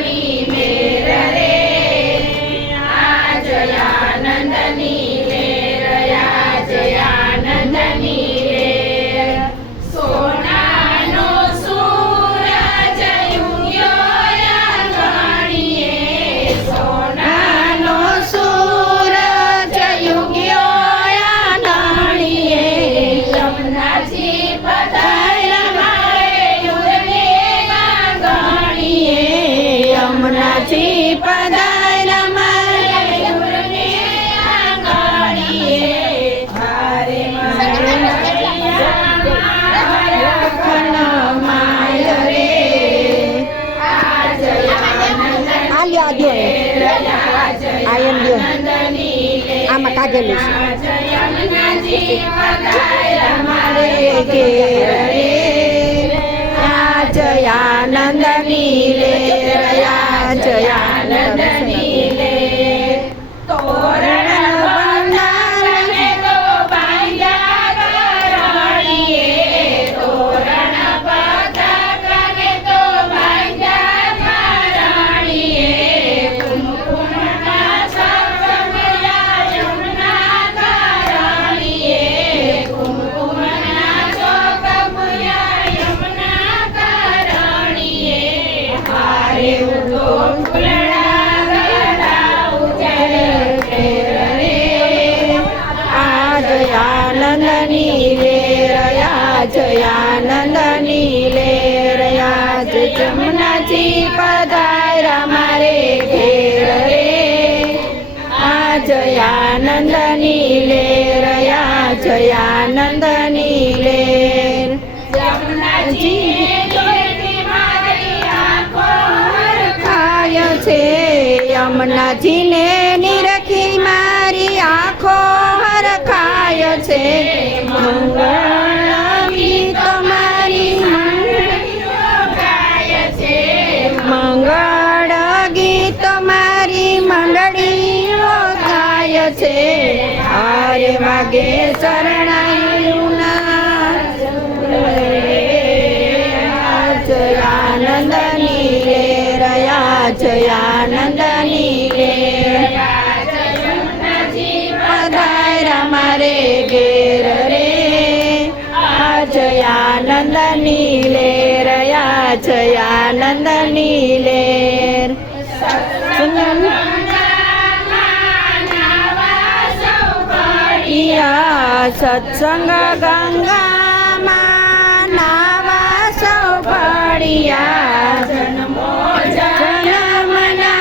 pretty આ એમ આમાં કાઢેલું છે પધાર્યા રે રયા પધારા મારે ઘેર રે. જયાનંદની લે રયા જયાનંદની લે ખાય છે. હારે માગે શરણાયું ના જયાનંદની રે રયા જયાનંદની રે પધાર્યા મારે ઘેર રે આ જયાનંદની લે, રયા જયાનંદની લે. સત્સંગ ગંગામાં નાવા સૌ પડિયા જન્મો જન્મના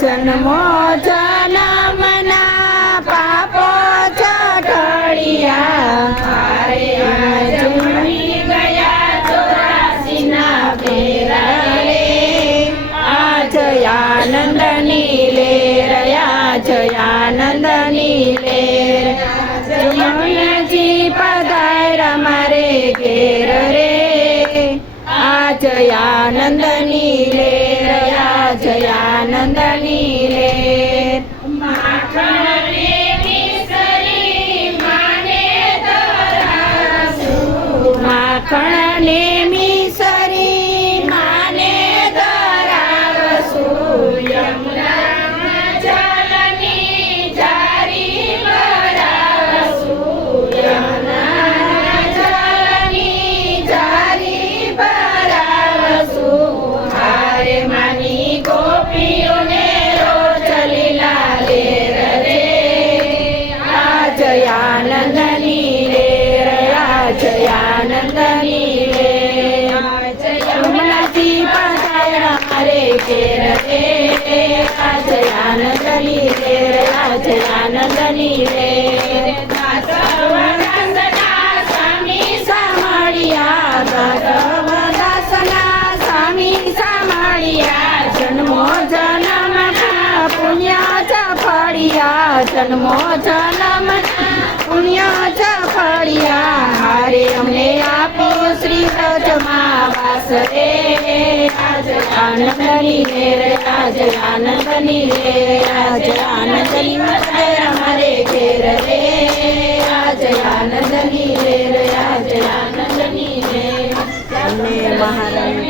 જન્મો જન્મના પાપો ચઢળિયા જન્મી ગયા ચોરાસીના ફેરા રે આ જયાનંદની લે રયા જયાનંદની લે જમુનાજી પધાર્યા મારે ઘેર રે આ જયાનંદની લે રયા જયાનંદની લે માખણને મિસરી પધાર્યા રે ઘેર રે આ જયાનંદની રે આ જયાનંદની રે સ્વામી સામળિયા દાસના સ્વામી સામળિયા જન્મો જન્મના પુણ્ય જ ફળિયા જન્મો જન્મ પુણ્ય જ ફળિયા હારે અમને આપો શ્રી વ્રજમાં વાસ રે रे आज आनंद बनी रे रे आज आनंद रे रे आज आनंद मत हमारे घेर रे आज आनंद रे। रे आज आनंद रे महारानी